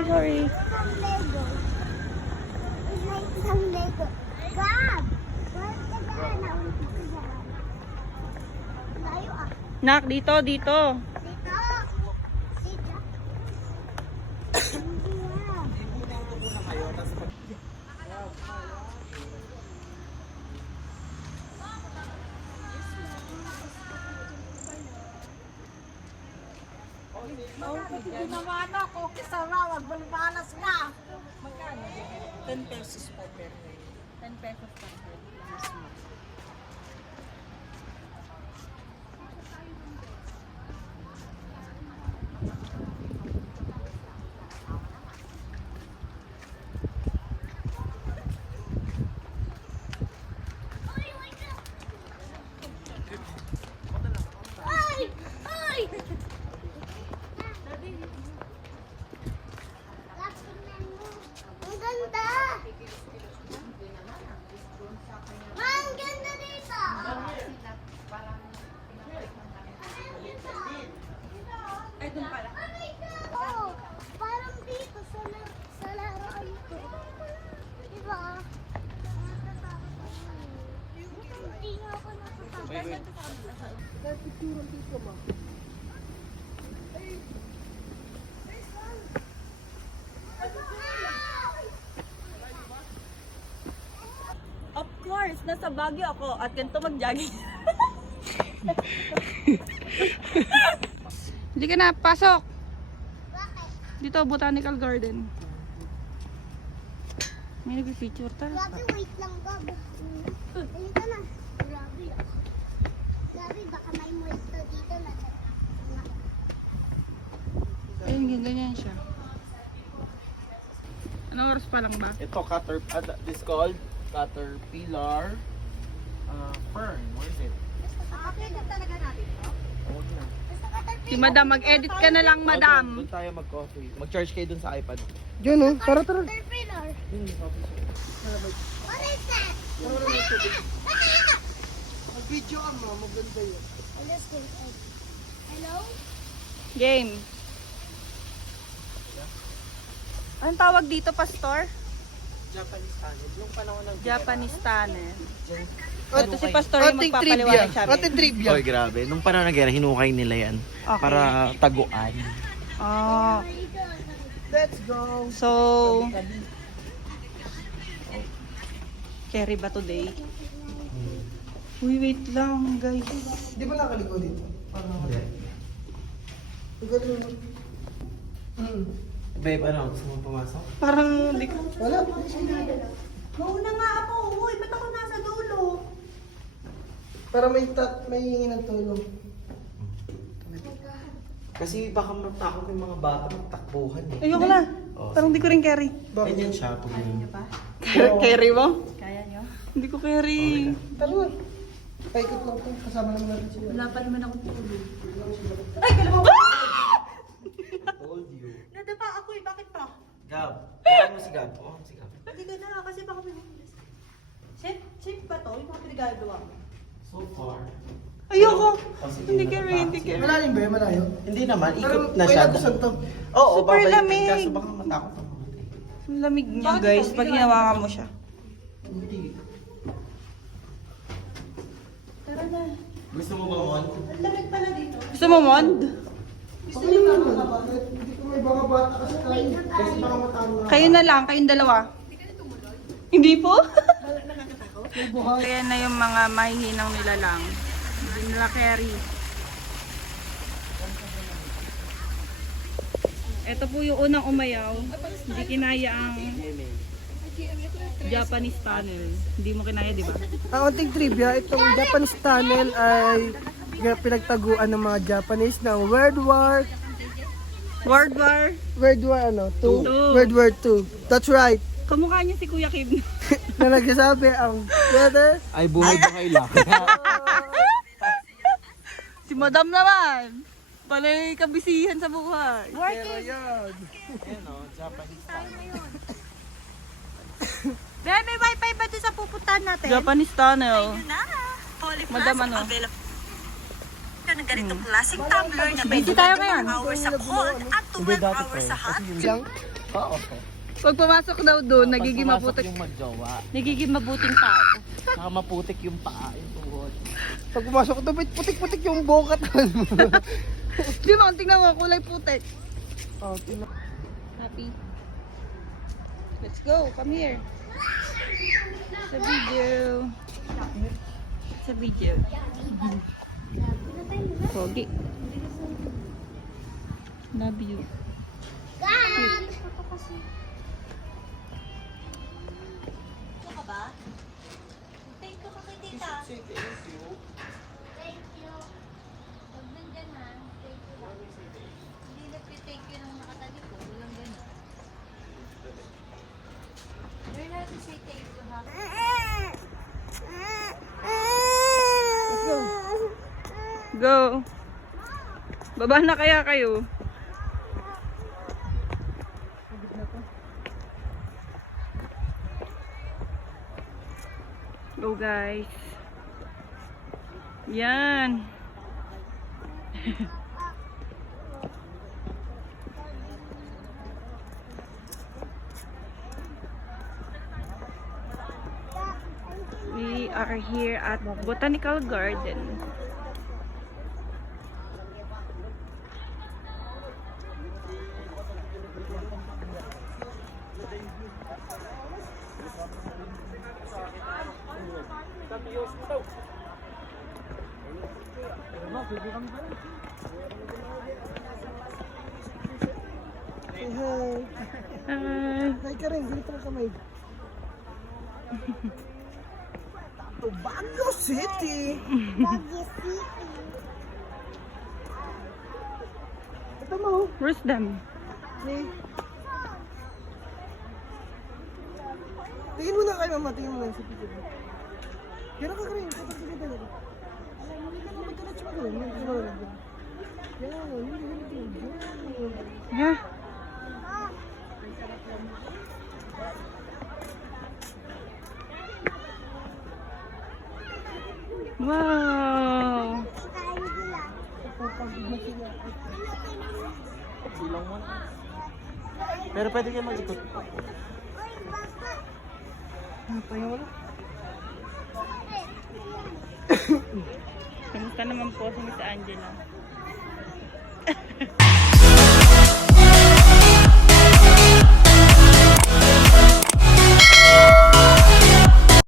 Ay, sorry. Lego. It's like some Lego. Grab! Where's the banana? Layo ah. Nak, dito, dito. Dito. Dito. Wow. Ginawa na, cookies sa raw, magbalbalas ka. Magkano? 10 pesos per pair. 10 pesos per pair. Ay! Ay! Ang ganda! Ma, ang ganda dito! Ay, doon pala. Oo, parang dito sa laruan ko. Diba? Hindi nga ako natatakot. Of course, nasa Baguio ako at ganito mag-jogging. Hindi ka na, pasok! Bakit? Dito, Botanical Garden. May nag-feature ta. Grabe, wait lang, Gab. Halika na. Grabe. Grabe, baka may multo dito na. Ayun, ganyan siya. Anong oras pa lang ba? Ito, this called caterpillar fern. Where is it? Nakakita talaga natin to? Oh, yeah. Si Madam, mag-edit ka na lang, Madam. Doon tayo mag-coffee. Mag-charge kayo dun sa iPad. Diyan oh, tara tara. Caterpillar. Yun, coffee shop. What is that? Mag-video ka mo, maganda yun. Hello? Game. Anong tawag dito, Pastor? Japanese tunnel. Yung panahon ng Japanese tunnel. Ano Ito si Pastor yung Ating trivia. magpapaliwanag sa Ating amin. trivia. Oy, grabe. Nung panahon ng gera, hinukay nila yan. Okay. Para taguan. Oh, Let's go. so... Carry ba today? Uy, wait lang, guys. Di ba nakaliko dito? Parang nakakaliko. Galing mo. Babe, ano? Gusto mo pumasok? Parang hindi ko... Wala. Mauna nga ako. Uy, ba't ako nasa dulo? Para may hingi ng tulong. Kasi baka matakot yung mga bata magtakbuhan eh. Ayoko na. Oh, Parang hindi ko rin carry. ganyan siya. Pag ganyan. Carry mo? Kaya nyo? Hindi ko carry. Tara na. Paikot lang ito. Kasama naman natin sila. Wala pa naman akong tulog. Ay, kalabaw! Told you. Nadapa ako eh. Bakit pa? Gab. Paano mo si Gab? Oo, si Gab. Hindi ka na kasi baka pinupulis. Safe ba to? Yung mga pinagagawa mo? So far. Ayoko. Oh, sige, Hindi natatakot carry, hindi si carry. Malalim ba yun? Malayo? Hindi naman, Pero ikot na may siya. nagusan to. Oo, Super babalik. lamig. Kaso baka matakot ang mga Ang lamig niya, guys, pag hinawakan mo siya. Hindi. Tara na. Gusto mo ba, Mon? Ang lamig pala dito. Gusto mo, Mond? Okay lang naman. Hindi ko may baka bata kasi tayo. Kasi baka matalo na. Kayo na lang, kayong dalawa. Hindi po? May buhay. Kaya na yung mga mahihinang nila lang. Hindi nila carry. Ito po yung unang umayaw. Hindi kinaya ang Japanese tunnel. Hindi mo kinaya, di ba? Ang ating trivia, itong Japanese tunnel ay pinagtaguan ng mga Japanese ng World War World War. Two. Two. World War II. That's right. Kamukha niya si Kuya Kim. Na nagsasabi ang brother. Ay, buhay-buhay lang. Si Madam naman. Palay kabisihan sa buhay. Pero yan. Ayan o, Japanese tunnel. Bebe, may wifi ba doon sa pupuntahan natin? Japanese tunnel. Na. Holy Madam ano? Ka ng ganitong klaseng tumbler na Busy tayo ngayon. hours sa cold at 12 hours sa hot. Lang. Oo. Pag pumasok daw doon, nagiging Pag pumasok maputik. yung magjowa, Nagiging mabuting tao. saka maputik yung paa, yung tuhod. Pag pumasok ito, putik-putik yung bokat. Di mo, tingnan mo, kulay putik. Oh, tingnan. Happy. Let's go, come here. It's a video. It's a video. Pogi. Love you. Gan! Thank you. Pag nandyan na, thank you lang. Hindi nagtitake you nung nakatalikod. Walang gano'n. Learn how to say thank you, ha? Let's go. Go. Baba na kaya kayo. Go guys. Yan. We are here at Botanical Garden. Say hi. Hi. Hi ka rin, ganito ang kamay. To Baguio City. Baguio City. Ito mo. Where's them? See? Tingin mo na kay mama, tingin mo na sa picture. Kira ka rin, sa picture ka rin. Alam mo, hindi ka naman magkalatch mo rin. Hindi mo lang. Yan, hindi. Yeah. Wow. Kain sila. Silang mo. Pero pwede kayo mag-ikot. Uy, baka. Ito yung wala. Kamusta naman po si Miss Angela?